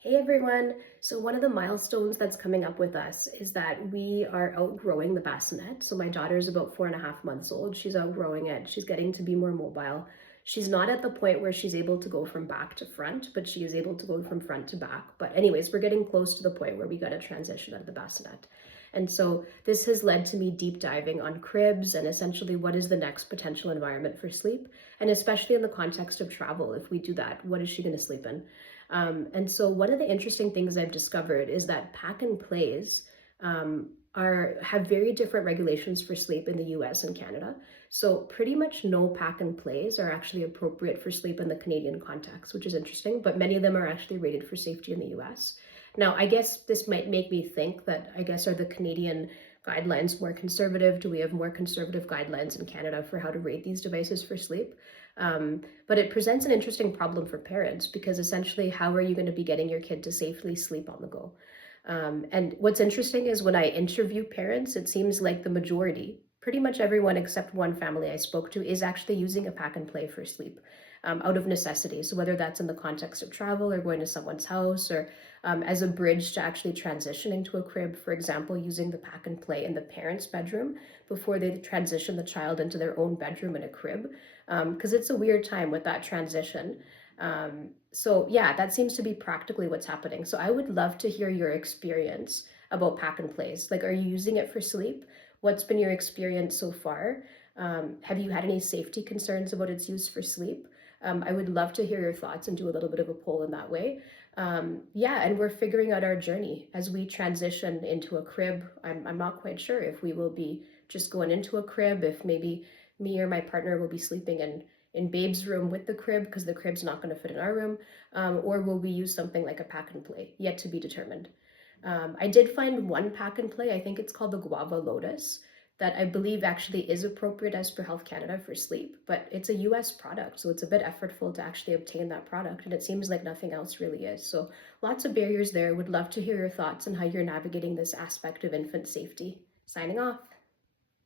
Hey everyone! So one of the milestones that's coming up with us is that we are outgrowing the bassinet. So my daughter is about 4.5 months old. She's outgrowing it. She's getting to be more mobile. She's not at the point where she's able to go from back to front, but she is able to go from front to back. But anyways, we're getting close to the point where we got to transition out of the bassinet. And so this has led to me deep diving on cribs and essentially what is the next potential environment for sleep. And especially in the context of travel, if we do that, what is she going to sleep in? And so one of the interesting things I've discovered is that pack and plays have very different regulations for sleep in the US and Canada. So pretty much no pack and plays are actually appropriate for sleep in the Canadian context, which is interesting, but many of them are actually rated for safety in the US. Now, I guess this might make me think that are the Canadian guidelines more conservative? Do we have more conservative guidelines in Canada for how to rate these devices for sleep? But it presents an interesting problem for parents because essentially, how are you going to be getting your kid to safely sleep on the go? And what's interesting is when I interview parents, it seems like the majority, pretty much everyone except one family I spoke to, is actually using a pack and play for sleep out of necessity. So whether that's in the context of travel or going to someone's house or as a bridge to actually transitioning to a crib, for example, using the pack and play in the parents' bedroom before they transition the child into their own bedroom in a crib, because it's a weird time with that transition. So yeah, that seems to be practically what's happening. So I would love to hear your experience about pack and plays. Like, are you using it for sleep? What's been your experience so far? Have you had any safety concerns about its use for sleep? I would love to hear your thoughts and do a little bit of a poll in that way. Yeah, and we're figuring out our journey as we transition into a crib. I'm not quite sure if we will be just going into a crib, if maybe me or my partner will be sleeping in Babe's room with the crib because the crib's not going to fit in our room, or will we use something like a pack and play? Yet to be determined. I did find one pack and play, I think it's called the Guava Lotus, that I believe actually is appropriate as per Health Canada for sleep, but it's a US product, so it's a bit effortful to actually obtain that product, and it seems like nothing else really is. So lots of barriers there. Would love to hear your thoughts on how you're navigating this aspect of infant safety. Signing off.